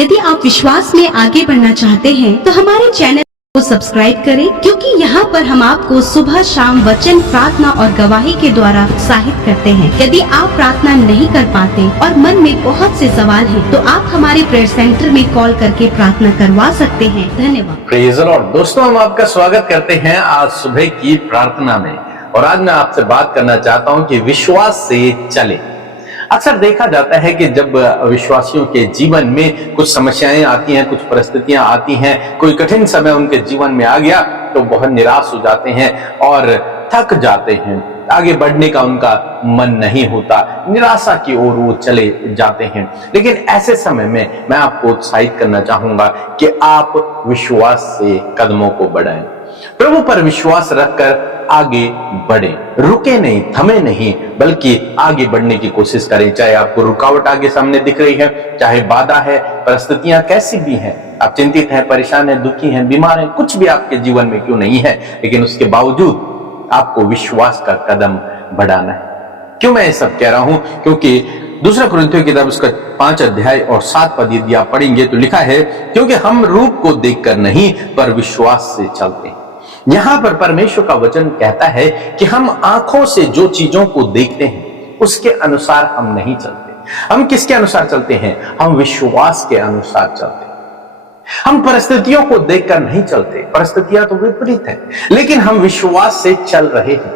यदि आप विश्वास में आगे बढ़ना चाहते हैं तो हमारे चैनल को सब्सक्राइब करें, क्योंकि यहाँ पर हम आपको सुबह शाम वचन, प्रार्थना और गवाही के द्वारा उत्साहित करते हैं। यदि आप प्रार्थना नहीं कर पाते और मन में बहुत से सवाल हैं, तो आप हमारे प्रेयर सेंटर में कॉल करके प्रार्थना करवा सकते हैं। धन्यवाद। Praise the Lord. दोस्तों, हम आपका स्वागत करते हैं आज सुबह की प्रार्थना में। और आज मैं आपसे बात करना चाहता हूँ कि विश्वास से चले। अक्सर देखा जाता है कि जब विश्वासियों के जीवन में कुछ समस्याएं आती हैं, कुछ परिस्थितियां आती हैं, कोई कठिन समय उनके जीवन में आ गया तो बहुत निराश हो जाते हैं और थक जाते हैं। आगे बढ़ने का उनका मन नहीं होता, निराशा की ओर वो चले जाते हैं। लेकिन ऐसे समय में मैं आपको उत्साहित करना चाहूंगा कि आप विश्वास से कदमों को बढ़ाएं, प्रभु पर विश्वास रखकर आगे बढ़े, रुके नहीं, थमे नहीं, बल्कि आगे बढ़ने की कोशिश करें। चाहे आपको रुकावट आगे सामने दिख रही है, चाहे बाधा है, परिस्थितियां कैसी भी हैं, आप चिंतित हैं, परेशान हैं, दुखी हैं, बीमार हैं, कुछ भी आपके जीवन में क्यों नहीं है, लेकिन उसके बावजूद आपको विश्वास का कदम बढ़ाना है। क्यों मैं ये सब कह रहा हूं? क्योंकि दूसरा कुरिन्थियों की किताब उसका 5 अध्याय और 7 पद यदि आप पढ़ेंगे तो लिखा है, क्योंकि हम रूप को देखकर नहीं पर विश्वास से चलते हैं। यहां पर परमेश्वर का वचन कहता है कि हम आंखों से जो चीजों को देखते हैं उसके अनुसार हम नहीं चलते। हम किसके अनुसार चलते हैं? हम विश्वास के अनुसार चलते हैं। हम परिस्थितियों को देखकर नहीं चलते, परिस्थितियां तो विपरीत हैं, लेकिन हम विश्वास से चल रहे हैं।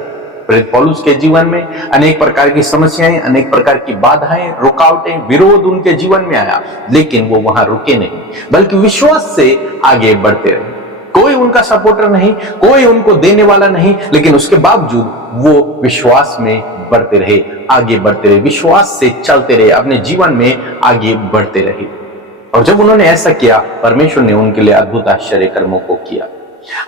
प्रेरित पौलुस के जीवन में अनेक प्रकार की समस्याएं, अनेक प्रकार की बाधाएं, रुकावटें, विरोध उनके जीवन में आया, लेकिन वो वहां रुके नहीं, बल्कि विश्वास से आगे बढ़ते रहे। कोई उनका सपोर्टर नहीं, कोई उनको देने वाला नहीं, लेकिन उसके बावजूद वो विश्वास में बढ़ते रहे, आगे बढ़ते रहे, विश्वास से चलते रहे, अपने जीवन में आगे बढ़ते रहे। और जब उन्होंने ऐसा किया, परमेश्वर ने उनके लिए अद्भुत आश्चर्य कर्मों को किया।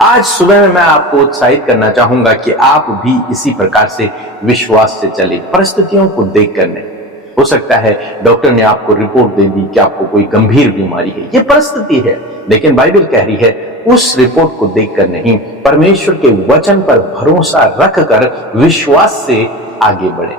आज सुबह में मैं आपको उत्साहित करना चाहूंगा कि आप भी इसी प्रकार से विश्वास से चले, परिस्थितियों को देखकर नहीं। हो सकता है डॉक्टर ने आपको रिपोर्ट दे दी कि आपको कोई गंभीर बीमारी है, ये परिस्थिति है, लेकिन बाइबल कह रही है उस रिपोर्ट को देखकर नहीं, परमेश्वर के वचन पर भरोसा रखकर विश्वास से आगे बढ़े।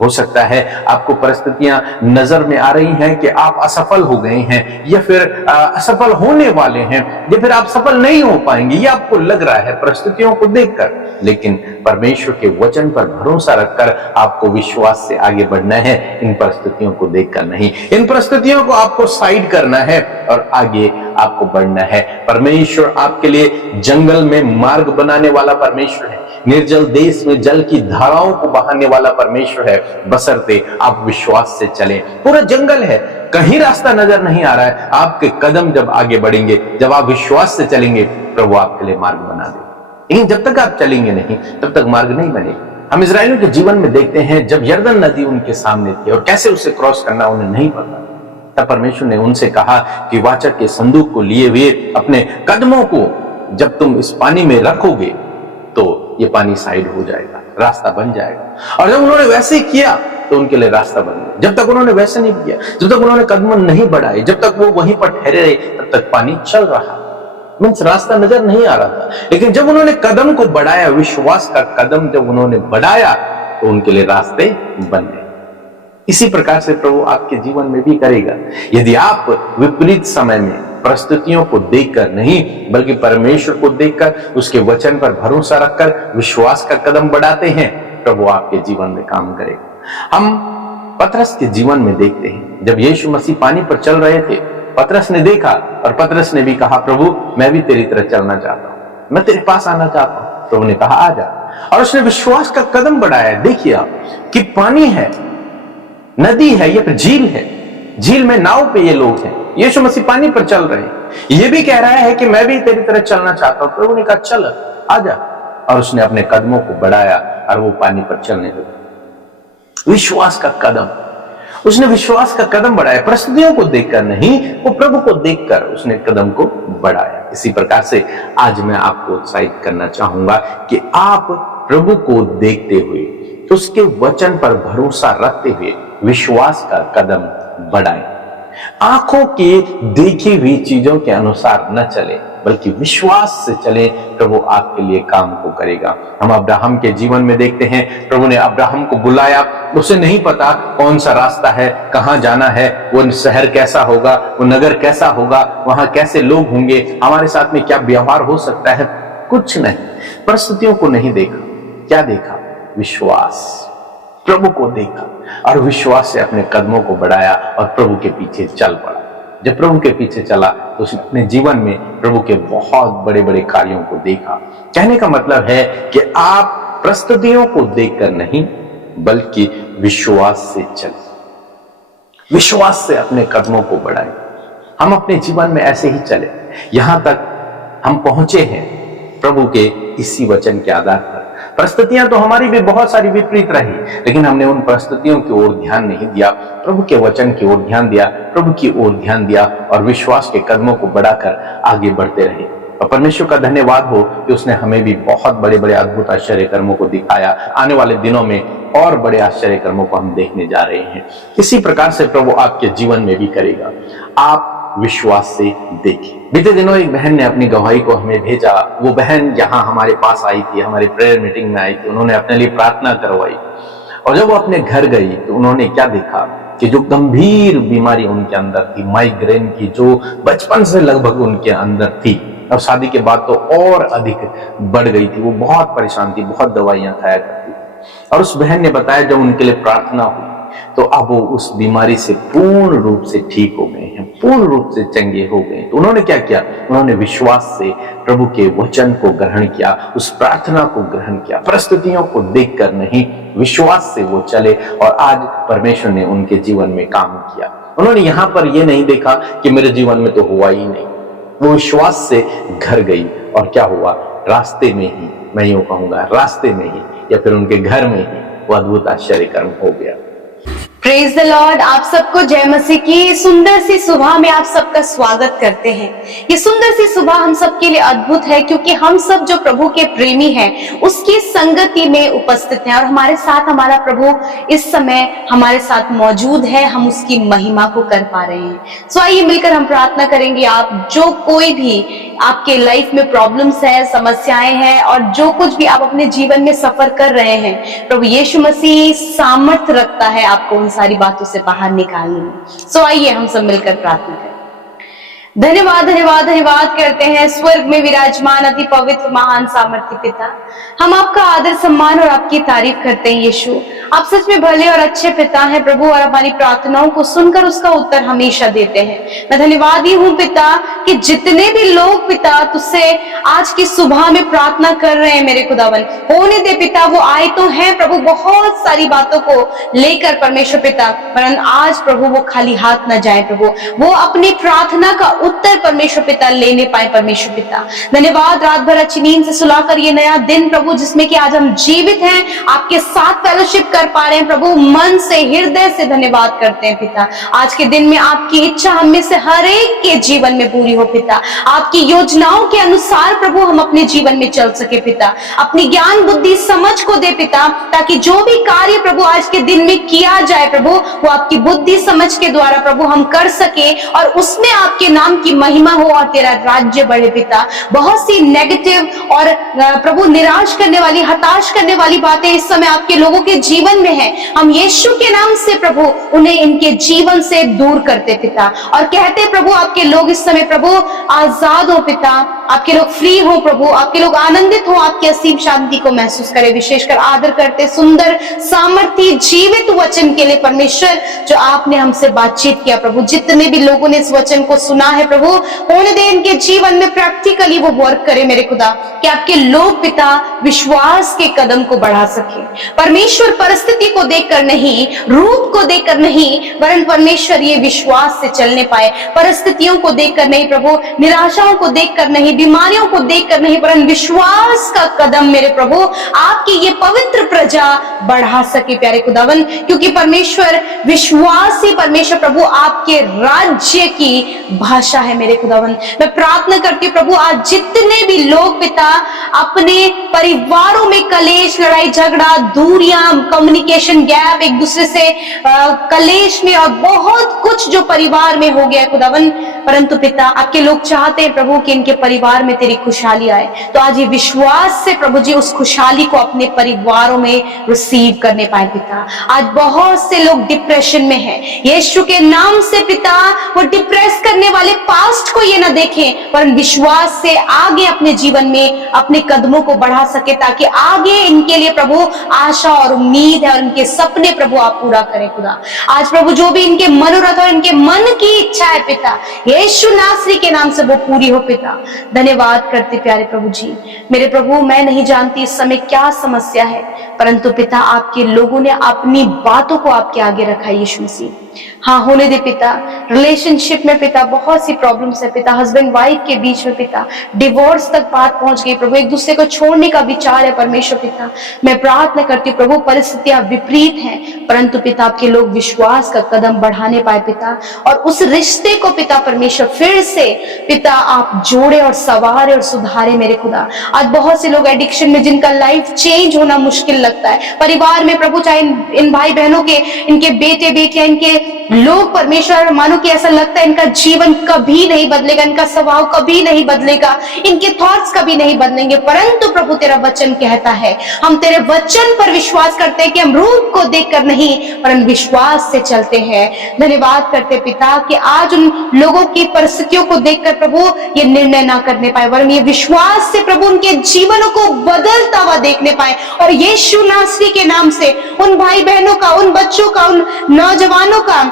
हो सकता है आपको परिस्थितियां नजर में आ रही हैं कि आप असफल हो गए हैं, या फिर असफल होने वाले हैं, या फिर आप सफल नहीं हो पाएंगे, ये आपको लग रहा है परिस्थितियों को देखकर। लेकिन परमेश्वर के वचन पर भरोसा रखकर आपको विश्वास से आगे बढ़ना है, इन परिस्थितियों को देखकर नहीं। इन परिस्थितियों को आपको साइड करना है और आगे आपको बढ़ना है। परमेश्वर आपके लिए जंगल में मार्ग बनाने वाला परमेश्वर है, निर्जल देश में जल की धाराओं को बहाने वाला परमेश्वर है, बशर्ते आप विश्वास से चलें। पूरा जंगल है, कहीं रास्ता नजर नहीं आ रहा है, आपके कदम जब आगे बढ़ेंगे, जब आप विश्वास से चलेंगे, प्रभु आपके लिए मार्ग बना देगा। लेकिन जब तक आप चलेंगे नहीं, तब तक मार्ग नहीं बनेगा। हम इस्राएलियों के जीवन में देखते हैं, जब यरदन नदी उनके सामने थी और कैसे उसे क्रॉस करना उन्हें नहीं पता, तब परमेश्वर ने उनसे कहा कि वाचा के संदूक को लिए हुए अपने कदमों को जब तुम इस पानी में रखोगे तो ये पानी साइड हो जाएगा, रास्ता बन जाएगा। और जब उन्होंने वैसे ही किया तो उनके लिए रास्ता बन गया। जब तक उन्होंने वैसे नहीं किया, जब तक उन्होंने कदम नहीं बढ़ाए, जब तक वो वहीं पर ठहरे रहे, तब तक पानी चल रहा, मीन्स रास्ता नजर नहीं आ रहा था। लेकिन जब उन्होंने कदम को बढ़ाया, विश्वास का कदम जब उन्होंने बढ़ाया, तो उनके लिए रास्ते बन गए। इसी प्रकार से प्रभु आपके जीवन में भी करेगा। यदि आप विपरीत समय में परिस्थितियों को देखकर नहीं, बल्कि परमेश्वर को देखकर, उसके वचन पर भरोसा रखकर विश्वास का कदम बढ़ाते हैं, प्रभु आपके जीवन में काम करेगा। हम पतरस के जीवन में देखते हैं, जब यीशु मसीह पानी पर चल रहे थे, पतरस ने देखा और पतरस ने भी कहा, प्रभु मैं भी तेरी तरह चलना चाहता हूं, मैं तेरे पास आना चाहता हूं। प्रभु ने कहा आ जा, और उसने विश्वास का कदम बढ़ाया। देखिए आप कि पानी है, नदी है, या फिर झील है, झील में नाव पे ये लोग हैं, यीशु मसीह पानी पर चल रहे हैं, ये भी कह रहा है कि मैं भी तेरी तरह चलना चाहता हूं। प्रभु ने कहा चल आजा, और उसने अपने कदमों को बढ़ाया और वो पानी पर चलने लगा। विश्वास का कदम, उसने विश्वास का कदम बढ़ाया, परिस्थितियों को देखकर नहीं, वो प्रभु को देखकर उसने कदम को बढ़ाया। इसी प्रकार से आज मैं आपको उत्साहित करना चाहूंगा कि आप प्रभु को देखते हुए, उसके वचन पर भरोसा रखते हुए विश्वास का कदम बढ़ाएं। आंखों की देखी हुई चीजों के अनुसार न चले, बल्कि विश्वास से चले, प्रभु आपके लिए काम को करेगा। हम अब्राहम के जीवन में देखते हैं, प्रभु ने अब्राहम को बुलाया, उसे नहीं पता कौन सा रास्ता है, कहां जाना है, वो शहर कैसा होगा, वो नगर कैसा होगा, वहां कैसे लोग होंगे, हमारे साथ में क्या व्यवहार हो सकता है, कुछ नहीं, परिस्थितियों को नहीं देखा। क्या देखा? विश्वास। प्रभु को देखा और विश्वास से अपने कदमों को बढ़ाया और प्रभु के पीछे चल पड़ा। जब प्रभु के पीछे चला तो उसने अपने जीवन में प्रभु के बहुत बड़े बड़े कार्यों को देखा। कहने का मतलब है कि आप परिस्थितियों को देखकर नहीं, बल्कि विश्वास से चले, विश्वास से अपने कदमों को बढ़ाएं। हम अपने जीवन में ऐसे ही चले, यहां तक हम पहुंचे हैं प्रभु के इसी वचन के आधार पर। परिस्थितियां तो हमारी भी बहुत सारी विपरीत रही, लेकिन हमने उन परिस्थितियों की ओर ध्यान नहीं दिया, प्रभु के वचन की ओर ध्यान दिया, प्रभु की ओर ध्यान दिया और विश्वास के कदमों को बढ़ाकर आगे बढ़ते रहे। और परमेश्वर का धन्यवाद हो कि उसने हमें भी बहुत बड़े बड़े अद्भुत आश्चर्य कर्मों को दिखाया। आने वाले दिनों में और बड़े आश्चर्य कर्मों को हम देखने जा रहे हैं। इसी प्रकार से प्रभु आपके जीवन में भी करेगा। आप विश्वास से देखें। बीते दिनों एक बहन ने अपनी गवाही को हमें भेजा। वो बहन जहां हमारे पास आई थी, हमारी प्रेयर मीटिंग में आई थी, उन्होंने अपने लिए प्रार्थना करवाई और जब वो अपने घर गई तो उन्होंने क्या देखा कि जो गंभीर बीमारी उनके अंदर थी, माइग्रेन की, जो बचपन से लगभग उनके अंदर थी और शादी के बाद तो और अधिक बढ़ गई थी, वो बहुत परेशान थी, बहुत दवाइयां खाया करती थी। और उस बहन ने बताया जब उनके लिए प्रार्थना हुई तो अब वो उस बीमारी से पूर्ण रूप से ठीक हो गए हैं, पूर्ण रूप से चंगे हो गए। तो उन्होंने क्या किया? उन्होंने विश्वास से प्रभु के वचन को ग्रहण किया, उस प्रार्थना को ग्रहण किया, परिस्थितियों को देखकर नहीं, विश्वास से वो चले और आज परमेश्वर ने उनके जीवन में काम किया। उन्होंने यहां पर ये नहीं देखा कि मेरे जीवन में तो हुआ ही नहीं, वो विश्वास से घर गई और क्या हुआ? रास्ते में ही, मैं यूं कहूंगा रास्ते में ही या फिर उनके घर में ही वो अद्भुत आश्चर्य कर्म हो गया। Praise the Lord. आप सबको जय मसीह की सुंदर सी सुबह में आप सबका स्वागत करते हैं। ये सुंदर सी सुबह हम सबके लिए अद्भुत है क्योंकि हम सब जो प्रभु के प्रेमी हैं उसकी संगति में उपस्थित हैं और हमारे साथ हमारा प्रभु इस समय हमारे साथ मौजूद है। हम उसकी महिमा को कर पा रहे हैं। सो आइए मिलकर हम प्रार्थना करेंगे। आप जो कोई भी आपके लाइफ में प्रॉब्लम्स है, समस्याएं हैं और जो कुछ भी आप अपने जीवन में सफर कर रहे हैं, प्रभु यीशु मसीह सामर्थ रखता है आपको उन सारी बातों से बाहर निकालने में। सो आइए हम सब मिलकर प्रार्थना करें। धन्यवाद धन्यवाद धन्यवाद करते हैं स्वर्ग में विराजमान अति पवित्र महान सामर्थ्य पिता, हम आपका आदर सम्मान और आपकी तारीफ करते हैं। यीशु आप सच में भले और अच्छे पिता हैं प्रभु, और हमारी प्रार्थनाओं को सुनकर उसका उत्तर हमेशा देते हैं। मैं धन्यवादी हूँ पिता कि जितने भी लोग पिता तुझसे आज की सुबह में प्रार्थना कर रहे हैं मेरे खुदावन, होने दे पिता वो आए तो हैं प्रभु बहुत सारी बातों को लेकर परमेश्वर पिता, वरन आज प्रभु वो खाली हाथ न जाए प्रभु, वो अपनी प्रार्थना का उत्तर परमेश्वर पिता लेने पाए। परमेश्वर पिता धन्यवाद रात भर अच्छी नींद से सुलाकर ये नया दिन प्रभु जिसमें कि आज हम जीवित हैं, आपके साथ फेलोशिप कर पा रहे हैं प्रभु, मन से हृदय से धन्यवाद करते हैं पिता। आज के दिन में आपकी इच्छा हम में से हर एक के जीवन में पूरी हो पिता, आपकी योजनाओं के अनुसार प्रभु हम अपने जीवन में चल सके पिता। अपनी ज्ञान बुद्धि समझ को दे पिता, ताकि जो भी कार्य प्रभु आज के दिन में किया जाए प्रभु वो आपकी बुद्धि समझ के द्वारा प्रभु हम कर सके और उसमें आपके नाम की महिमा हो और तेरा राज्य बढ़े पिता। बहुत सी नेगेटिव और प्रभु निराश करने वाली, हताश करने वाली बातें इस समय आपके लोगों के जीवन में है, हम यीशु के नाम से प्रभु उन्हें इनके जीवन से दूर करते पिता और कहते प्रभु आपके लोग इस समय प्रभु आजाद हो पिता, आपके लोग फ्री हो प्रभु, आपके लोग आनंदित हो, आपकी असीम शांति को महसूस करें। विशेषकर आदर करते सुंदर सामर्थ्य जीवित वचन के लिए परमेश्वर जो आपने हमसे बातचीत किया प्रभु, जितने भी लोगों ने इस वचन को सुना है प्रभु होने दे इनके जीवन में प्रैक्टिकली वो वर्क करे मेरे खुदा, कि आपके लोग पिता विश्वास के कदम को बढ़ा सके। परमेश्वर परिस्थिति को देखकर नहीं, रूप को देखकर नहीं, वरन परमेश्वर ये विश्वास से चलने पाए। परिस्थितियों को देखकर नहीं प्रभु, निराशाओं को देखकर नहीं, बीमारियों को देखकर नहीं, वरन विश्वास का कदम मेरे प्रभु आपकी ये पवित्र प्रजा बढ़ा सके प्यारे खुदावन, क्योंकि परमेश्वर विश्वास ही परमेश्वर प्रभु आपके राज्य की भाषा है मेरे खुदावन। मैं प्रार्थना करती हूँ प्रभु आज जितने भी लोग पिता अपने परिवारों में कलेश, लड़ाई झगड़ा, दूरियां, कम्युनिकेशन गैप, एक दूसरे से कलेश में और बहुत कुछ जो परिवार में हो गया खुदावन, परंतु पिता आपके लोग चाहते हैं प्रभु कि इनके परिवार में तेरी खुशहाली आए। तो आज ये विश्वास से प्रभु जी उस खुशहाली को अपने परिवारों में रिसीव करने पाए पिता। आज बहुत से लोग डिप्रेशन में हैं, यीशु के नाम से पिता वो डिप्रेस करने वाले पास्ट को ये ना देखें, पर विश्वास से आगे अपने जीवन में अपने कदमों को बढ़ा सके, ताकि आगे इनके लिए प्रभु आशा और उम्मीद है और इनके सपने प्रभु आप पूरा करें खुदा। आज प्रभु जो भी इनके मनोरथ और इनके मन की इच्छा है पिता, यीशु नासरी के नाम से वो पूरी हो पिता। धन्यवाद करते प्यारे प्रभु जी। मेरे प्रभु मैं नहीं जानती इस समय क्या समस्या है, परंतु पिता आपके लोगों ने अपनी बातों को आपके आगे रखा है यीशु मसीह। हाँ होने दे पिता। रिलेशनशिप में पिता बहुत सी प्रॉब्लम्स है पिता, हस्बैंड वाइफ के बीच में पिता डिवोर्स तक बात पहुंच गई प्रभु, एक दूसरे को छोड़ने का विचार है परमेश्वर पिता। मैं प्रार्थना करती हूँ प्रभु परिस्थितियां विपरीत हैं, परंतु पिता आपके लोग विश्वास का कदम बढ़ाने पाए पिता, और उस रिश्ते को पिता परमेश्वर फिर से पिता आप जोड़े और संवारे और सुधारे मेरे खुदा। आज बहुत से लोग एडिक्शन में जिनका लाइफ चेंज होना मुश्किल लगता है, परिवार में प्रभु चाहे इन भाई बहनों के, इनके बेटे बेटियां, इनके लोग परमेश्वर मानो कि ऐसा लगता है इनका जीवन कभी नहीं बदलेगा, इनका स्वभाव कभी नहीं बदलेगा, इनके थॉट्स कभी नहीं बदलेंगे, परंतु प्रभु तेरा वचन कहता है, हम तेरे वचन पर विश्वास करते हैं कि हम रूप को देखकर नहीं परंतु विश्वास से चलते हैं। धन्यवाद करते पिता कि आज उन लोगों की परिस्थितियों को देखकर प्रभु ये निर्णय ना करने पाए, वरन ये विश्वास से प्रभु उनके जीवनों को बदलता हुआ देखने पाए, और यीशु नासरी के नाम से उन भाई बहनों का, उन बच्चों का, उन नौजवानों का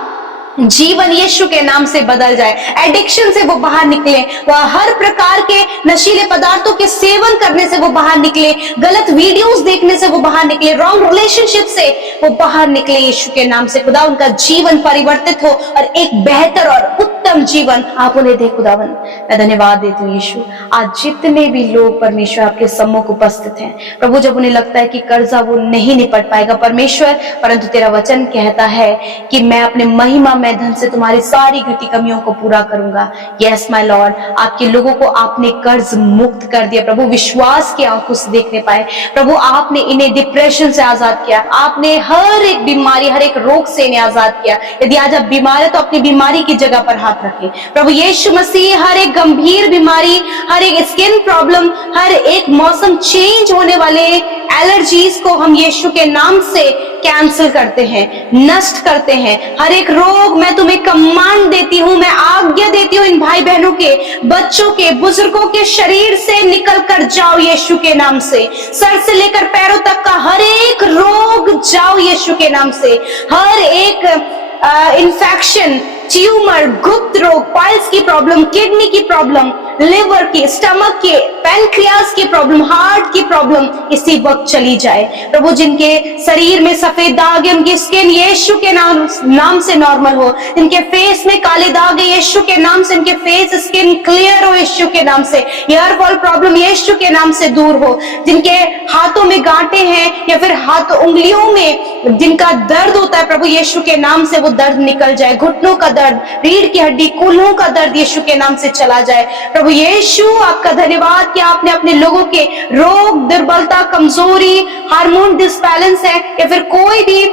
जीवन यीशु के नाम से बदल जाए। एडिक्शन से वो बाहर निकले, वह हर प्रकार के नशीले पदार्थों के सेवन करने से वो बाहर निकले, गलत वीडियोस देखने से वो बाहर निकले, रॉन्ग रिलेशनशिप से वो बाहर निकले यीशु के नाम से खुदा। उनका जीवन परिवर्तित हो और एक बेहतर और उत्तम जीवन आप उन्हें दे खुदावन। मैं धन्यवाद देती हूँ यीशु। आज जितने भी लोग परमेश्वर आपके सम्मुख उपस्थित हैं प्रभु, जब उन्हें लगता है कि कर्जा वो नहीं निपट पाएगा परमेश्वर, परंतु तेरा वचन कहता है कि मैं अपने महिमा धन से तुम्हारी सारी घटी कमियों को पूरा करूंगा। यस माय लॉर्ड, आपके लोगों को आपने कर्ज मुक्त कर दिया प्रभु, विश्वास की आंखों से देखने पाए प्रभु। आपने इन्हें डिप्रेशन से आजाद किया, आपने हर एक बीमारी, हर एक रोग से इन्हें आजाद किया। यदि आज आप बीमार है तो अपनी बीमारी की जगह पर हाथ रखें प्रभु यीशु मसीह। हर एक गंभीर बीमारी, हर एक स्किन प्रॉब्लम, हर एक मौसम चेंज होने वाले एलर्जीज को हम यीशु के नाम से कैंसिल करते हैं, नष्ट करते हैं। हर एक रोग मैं तुम्हें कमांड देती हूँ, मैं आज्ञा देती हूँ इन भाई बहनों के, बच्चों के, बुजुर्गों के शरीर से निकल कर जाओ यीशु के नाम से। सर से लेकर पैरों तक का हर एक रोग जाओ यीशु के नाम से। हर एक इन्फेक्शन, ट्यूमर, गुप्त रोग, पाइल्स की प्रॉब्लम, किडनी की प्रॉब्लम, लिवर की, स्टमक के, पैनक्रियास की प्रॉब्लम, हार्ट की प्रॉब्लम इसी वक्त चली जाए प्रभु। जिनके शरीर में सफेद दाग है उनकी स्किन यीशु के नाम से नॉर्मल हो। जिनके फेस में काले दाग है यीशु के नाम से इनके फेस स्किन क्लियर हो यीशु के नाम से। हेयर फॉल प्रॉब्लम यीशु के नाम से दूर हो। जिनके हाथों में गांठें हैं या फिर हाथ उंगलियों में जिनका दर्द होता है प्रभु यीशु के नाम से वो दर्द निकल जाए। घुटनों का दर्द, रीढ़ की हड्डी, कूल्हों का दर्द यीशु के नाम से चला जाए प्रभु यीशु। आपका धन्यवाद कि आपने अपने लोगों के रोग, दुर्बलता, कमजोरी, हार्मोन डिसबैलेंस है या फिर कोई भी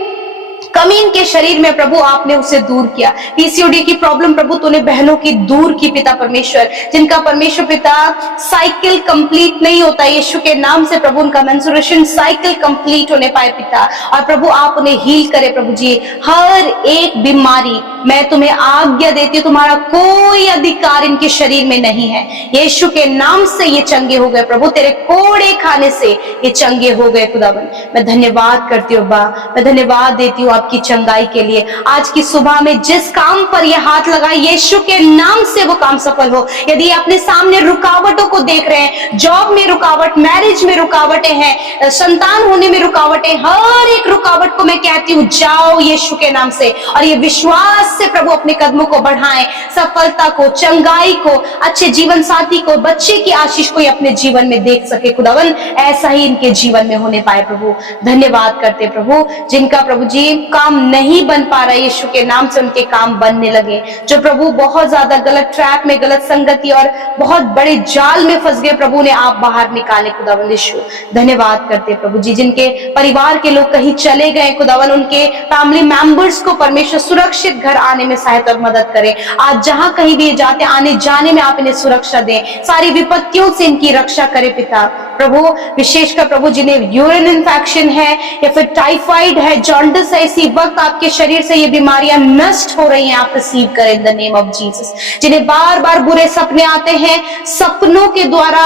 कमी इनके शरीर में प्रभु आपने उसे दूर किया। पीसीओडी की प्रॉब्लम प्रभु तूने बहनों की दूर की पिता परमेश्वर। जिनका परमेश्वर पिता साइकिल कंप्लीट नहीं होता यीशु के नाम से प्रभु उनका मेंस्ट्रुएशन साइकिल कंप्लीट होने पाए पिता, और प्रभु आप उन्हें हील करे प्रभु जी। हर एक बीमारी मैं तुम्हें आज्ञा देती हूँ, तुम्हारा कोई अधिकार इनके शरीर में नहीं है। यीशु के नाम से ये चंगे हो गए प्रभु, तेरे कोड़े खाने से ये चंगे हो गए खुदावन। मैं धन्यवाद करती हूँ बा, मैं धन्यवाद देती हूँ आपकी चंगाई के लिए। आज की सुबह में जिस काम पर ये हाथ लगाए यीशु के नाम से वो काम सफल हो। यदि अपने सामने रुकावटों को देख रहे हैं, जॉब में रुकावट, मैरिज में रुकावटें हैं, संतान होने में रुकावटें, हर एक रुकावट को मैं कहती हूँ जाओ यीशु के नाम से, और ये विश्वास से प्रभु अपने कदमों को बढ़ाएं। सफलता को, चंगाई को, अच्छे जीवन साथी को, बच्चे की आशीष को अपने जीवन में देख सके खुदावन। ऐसा ही इनके जीवन में होने पाए प्रभु। धन्यवाद करते प्रभु जिनका प्रभु जी काम नहीं बन पा रहा है, यीशु के नाम से उनके काम बनने लगे। जो प्रभु बहुत ज्यादा गलत ट्रैप में, गलत संगति और बहुत बड़े जाल में फंस गए, प्रभु ने आप बाहर निकाले खुदावन यीशु। धन्यवाद करते प्रभु जी, जिनके परिवार के लोग कहीं चले गए खुदावन, उनके फैमिली मेंबर्स को परमेश्वर सुरक्षित घर आने में सहायता और मदद करे। आज जहां कहीं भी जाते आने जाने में आप इन्हें सुरक्षा दें, सारी विपत्तियों से इनकी रक्षा करे पिता प्रभु। विशेषकर प्रभु जिन्हें यूरिन इन्फेक्शन है या फिर टाइफाइड है, जॉन्डिस है, इसी वक्त आपके शरीर से ये बीमारियां नष्ट हो रही हैं, आप रिसीव करें in the name of Jesus. जिन्हें बार बार बुरे सपने आते हैं, सपनों के द्वारा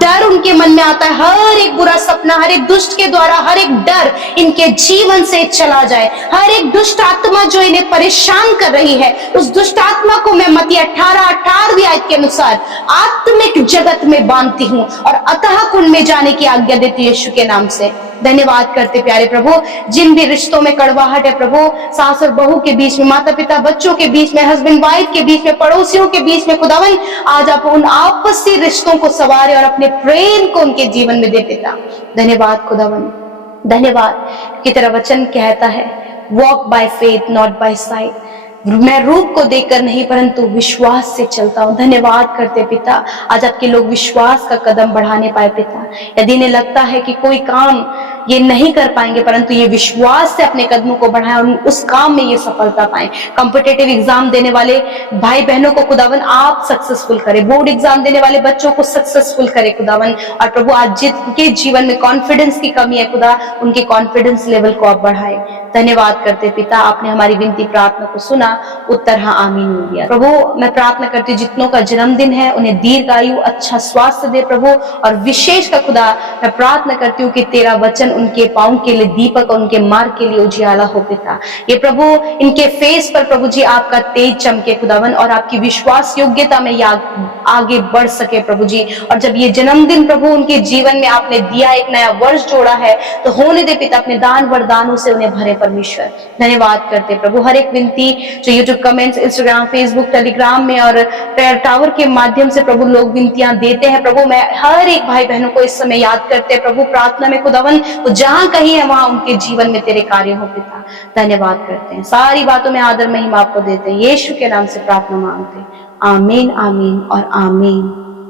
डर उनके मन में आता है, हर एक बुरा सपना, हर एक दुष्ट के द्वारा हर एक डर इनके जीवन से चला जाए। हर एक दुष्ट आत्मा जो इन्हें परेशान कर रही है, उस दुष्ट आत्मा को मैं मत्ती 18:18 आयत के अनुसार आत्मिक जगत में बांधती हूँ और अतः कुंड में जाने की आज्ञा देती हूँ यीशु के नाम से। धन्यवाद करते प्यारे प्रभु, जिन भी रिश्तों में कड़वाहट है प्रभु, सास और बहू के बीच में, माता पिता बच्चों के बीच में, हस्बैंड वाइफ के बीच में, पड़ोसियों के बीच में खुदावन, आज आप उन आपसी रिश्तों को संवारे और अपने प्रेम को उनके जीवन में दे पिता। धन्यवाद खुदावन, धन्यवाद कि तेरा वचन कहता है walk by faith not by sight. मैं रूप को देखकर नहीं परंतु विश्वास से चलता हूँ। धन्यवाद करते पिता, आज आपके लोग विश्वास का कदम बढ़ाने पाए पिता। यदि इन्हें लगता है कि कोई काम ये नहीं कर पाएंगे, परंतु ये विश्वास से अपने कदमों को बढ़ाएं और उस काम में ये सफलता पाएं। कॉम्पिटिटिव एग्जाम देने वाले भाई बहनों को खुदावन आप सक्सेसफुल करें, बोर्ड एग्जाम देने वाले बच्चों को सक्सेसफुल करें खुदावन। और प्रभु आज जिनके जीवन में कॉन्फिडेंस की कमी है खुदा, उनके कॉन्फिडेंस लेवल को आप बढ़ाए। धन्यवाद करते पिता, आपने हमारी विनती प्रार्थना को सुना, उत्तर हाँ आमीन हो गया। प्रभु मैं प्रार्थना करती हूँ जितनों का जन्मदिन है उन्हें दीर्घायु, अच्छा स्वास्थ्य दे प्रभु। और विशेष का खुदा मैं प्रार्थना करती हूँ कि तेरा वचन उनके पाँव के लिए दीपक और उनके मार्ग के लिए उजियाला हो पिता। ये प्रभु इनके फेस पर प्रभु जी आपका तेज चमके खुदावन और आपकी विश्वास योग्यता में आगे बढ़ सके प्रभु जी। और जब ये जन्मदिन प्रभु उनके जीवन में आपने दिया, एक नया वर्ष जोड़ा है, तो होने दे पिता अपने दान वरदानों से उन्हें भरे परमेश्वर। धन्यवाद करते प्रभु, हर एक विनती जो YouTube comments, Instagram, Facebook, Telegram में और प्रेयर टावर के माध्यम से प्रभु लोग विनतियां देते हैं प्रभु, मैं हर एक भाई बहनों को इस समय याद करते हैं प्रभु प्रार्थना में खुदावन, वो जहां कहीं है वहां उनके जीवन में तेरे कार्य हो पिता। धन्यवाद करते हैं, सारी बातों में आदर महिमा आपको देते हैं, यीशु के नाम से प्रार्थना मांगते हैं। आमीन, आमीन और आमीन।